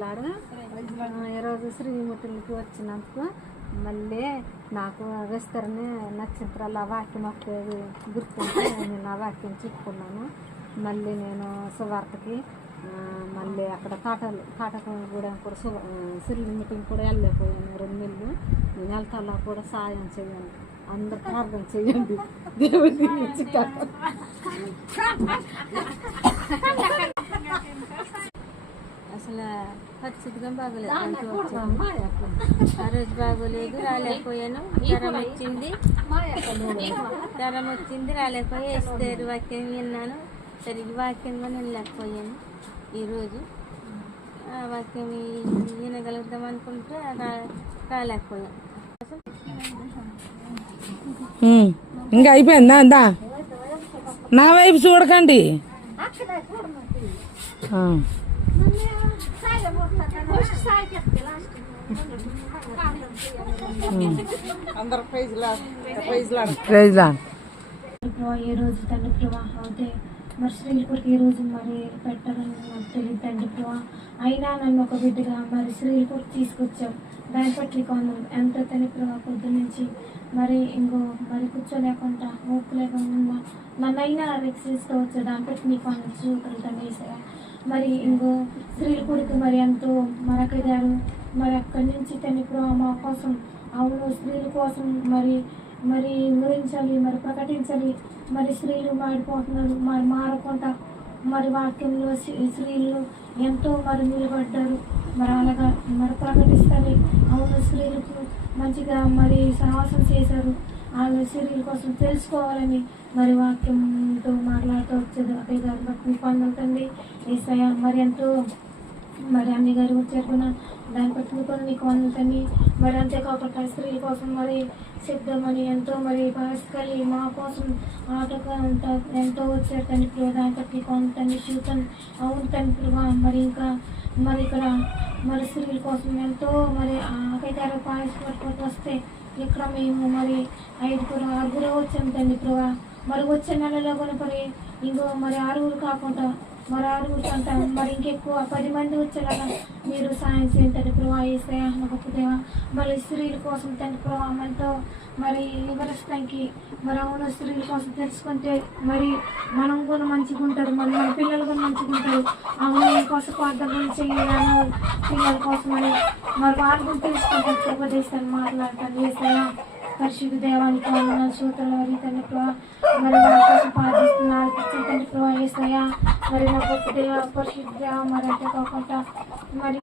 ప్రైజ్లాడు. ఈరోజు శ్రీమూర్తులకి వచ్చినందుకు మళ్ళీ నాకు విస్తరణ నక్షత్రాల వాక్యం ఒకటి గుర్తుంటే నేను ఆ వాక్యం చెప్పుకున్నాను. మళ్ళీ నేను సువార్తకి మళ్ళీ అక్కడ కాటకం కూడా సిరిలి మీటింగ్ కూడా వెళ్ళలేకపోయాను 2 నెలలు. నేను వెళ్తాలో కూడా సాయం చేయండి, అందరు ప్రార్థన చేయండి. దేవుడి అసలు పరిస్థితిగా బాగోలేదు. ఆ రోజు బాగోలేదు, రాలేకపోయాను. జ్వరం వచ్చింది రాలేకపోయా. ఇస్తారు వాక్యం విన్నాను, సరిగ్గా వాక్యం కూడా వెళ్ళలేకపోయాను. ఈరోజు ఆ వాక్యం వినగలుగుతాం అనుకుంటే రాలేకపోయాను. ఇంకా అయిపోయిందా? అందా నా వైపు చూడకండి. ఏ రోజు తండ్రి ప్రభా అయితే మరి స్త్రీల కొరకు ఈ రోజు మరి పెట్టాలని నాకు తెలియదు తండ్రి ప్రభా. అయినా నన్ను ఒక బిడ్డగా మరి స్త్రీల కొరకు తీసుకొచ్చావు. దాన్ని బట్టి కొందరు ఎంత తండ్రి ప్రభా పొద్దు నుంచి మరి ఇంకో మరి కూర్చోలేకుండా ఊపు లేకుండా నన్ను అయినా రెక్సిస్తూ వచ్చావు. దాన్ని బట్టి నీకు అందరు చూపులు తండ్రి వేసారా. మరి ఇంకో స్త్రీల కొరకు మరి ఎంతో మరకగారు మరి అక్కడి నుంచి తండ్రి ప్రభా మా కోసం అవును స్త్రీల కోసం మరి మరి వివరించాలి, మరి ప్రకటించాలి. మరి స్త్రీలు మాడిపోతున్నారు, మరి మారకుండా మరి వాక్యంలో స్త్రీలు ఎంతో మరి నిలబడ్డారు. మరి అలాగా మరి ప్రకటిస్తారు. అవును స్త్రీలకు మంచిగా మరి సాహసం చేశారు. వాళ్ళ స్త్రీల కోసం తెలుసుకోవాలని మరి వాక్యంతో మాట్లాడుతూ వచ్చేది అక్కయ్య గారు. బట్టి మీకు పొందుతుంది ఏసయ్య. మరి ఎంతో మరి అన్ని గారు వచ్చారు దాన్ని పట్టుకుని నీకు వందుతుంది. మరి అంతేకాకుండా స్త్రీల కోసం మరి సిద్ధమని ఎంతో మరి భాస్కలి మా కోసం ఆటగా ఎంతో వచ్చారు తండ్రి. దాన్ని బట్టి నీకు వందుతుంది చూతాను. అవును తండ్రి. మరి ఇంకా మరి ఇక్కడ మరి స్త్రీల కోసం ఎంతో మరి ఆకైతే పాయసం పట్టుకుంటూ వస్తే ఇక్కడ మేము మరి 5-6 వచ్చాము తండ్రి. మరి వచ్చే నెలలో కూడా మరి ఇంకో మరి 6 కాకుండా మరి 6 కంట మరి ఇంకెక్కువ 10 మంది వచ్చేలాగా మీరు సాయం చేయండి తండ్రి ప్రభా. ఏసయ్య గొప్పదేవా. మరి స్త్రీల కోసం తండ్రి ప్రభా మనతో మరి వివరిస్తానికి మరి అవును స్త్రీల కోసం తెలుసుకుంటే మరి మనం కూడా మంచిగా ఉంటారు, మరి మన పిల్లలు కూడా మంచిగా ఉంటారు. అవును కోసం ప్రార్థన చేయాలి పిల్లల కోసం అని మరి వాళ్ళు కూడా తెలుసుకుంటారు. ఉపదేశాన్ని మాట్లాడతాను ఏసయ్య. పరిశుద్ధ దేవానికి వందనాలు సూత్రాలు మరి తండ్రి ప్రభా. మరి వాళ్ళ కోసం ప్రార్థిస్తున్నారు తండ్రి ప్రభా ఏసయ్య. మరి నా గొప్ప దేవ పరిశుద్ధ దేవ మరి అంతే కాకుండా మరి